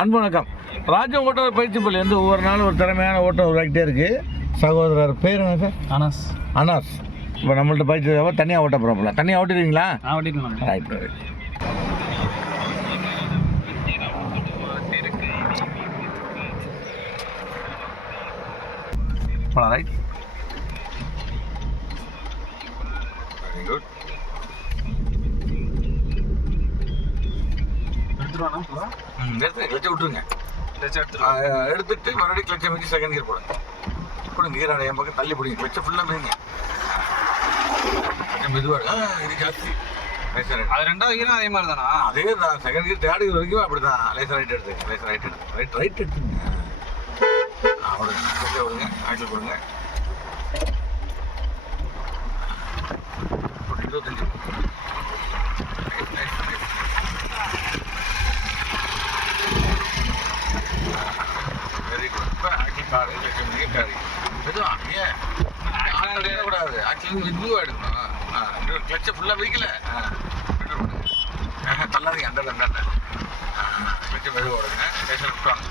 அன்பு வணக்கம். ராஜ ஓட்டுநர் பயிற்சி பள்ளியிலேருந்து ஒவ்வொரு நாளும் ஒரு திறமையான ஓட்டம் உருவாக்கிட்டே இருக்குது. சகோதரர் பேர் என்ன சார்? அனாஸ். அனாஸ். இப்போ நம்மள்ட்ட பயிற்சி தனியாக ஓட்ட போகிறோம்ல, தனியாக ஓட்டிடுவீங்களா? ஓட்டிக்கலாம். Right right. போகலாம். ரைட். Very good. கிளச்சை விட்டுருங்க. எடுத்துட்டு மறுபடியும் கிளச்சை வச்சு செகண்ட் கியர் போடுங்க. போடுங்க. கீரை என் பக்கம் தள்ளி பிடிங்க. கிளச்சை ஃபுல்லாக மீங்க. மெதுவாக இது ஜாஸ்தி. அது ரெண்டாவது கீரும் அதே மாதிரி தானா? அதே தான். செகண்ட் கியர் தேர்ட் கியர் வரைக்கும் அப்படி தான். லேசர் ரைட் எடுத்துங்க. லேசர் ரைட் எடுத்து ரைட் எடுத்துங்க. விடுங்க. கிளச்சை விடுங்க. ஆக்கில் கொடுங்க. 25. Very good. இப்போ ஆக்கில் காடு கிளச்சை காடு மெதுவா. ஏன் கூடாது. ஆக்சுவலி மெதுவாக எடுக்கணும். கிளச்சை ஃபுல்லாக வைக்கல. தள்ளாதீங்க. அந்த கிளச்சை மெதுவாக விடுங்க. ஸ்டேஷன் விட்டுவாங்க.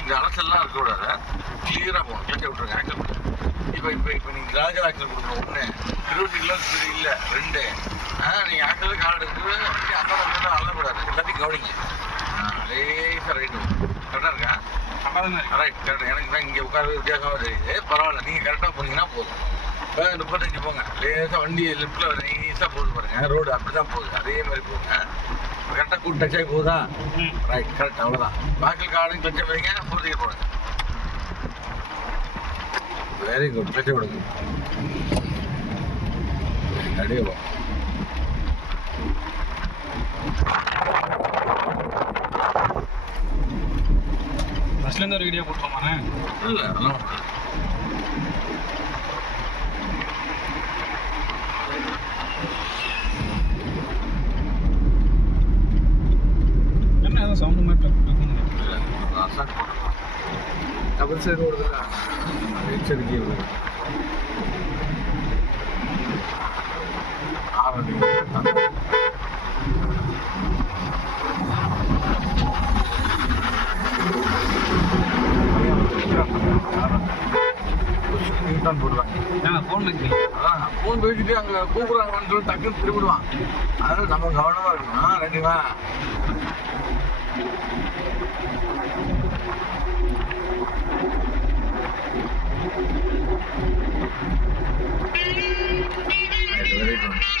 இந்த அலசல்லாம் இருக்கக்கூடாது. கிளியராக போகணும். கிளச்சை விட்டுருங்க. ஆக்சல் கொடுங்க. இப்போ நீங்கள் ராஜா ஆக்சல் கொடுக்கணும். 1 20 கிலோ ஸ்பீடு இல்லை 2. நீங்கள் ஆக்சல் கால் எடுத்து அந்த அள்ளக்கூடாது. எல்லாத்தையும் கவனிங்க. லேசாக ரைட்டு கரெக்டாக இருக்கா? ரைட் கரெக்டாக. எனக்கு தான் இங்கே உட்கார வித்தியாசமாக தெரியுது. பரவாயில்ல. நீங்கள் கரெக்டாக போனீங்கன்னா போதும். இப்போ 35 போங்க. லேசாக வண்டி லிஃப்ட்டில் நைஸாக போகுது பாருங்கள். ரோடு அப்படி தான் போகுது. அதே மாதிரி போங்க. கரெக்டாக கூட்டு டச் ஆகி போகுதா? Right correct. அவ்வளோதான். வாக்கில் கார்டும் கிளச்சை வைங்க. பூர்த்திக்கு போடுங்க. Very good. கிளச்சை விடுங்க. அப்படியே போ. ஃபர்ஸ்ட்லேருந்து ஒரு வீடியோ போட்டுருமாண்ணே? இல்லை அதெல்லாம் என்ன ஏதோ சவுண்டு மாதிரி டபுள் சைடு ஓடுதுல்ல, எச்சரிக்கை வருது. போடுவாங்க. ஃபோன் வைக்கிறீங்க? ஃபோன் பேசிட்டு அங்கே கூப்பிடுறாங்கன்னு சொல்லி டக்குன்னு திரும்பிடுவான். அதனால நம்ம கவனமாக இருக்கணும். ரைட்டுங்களா? Very good.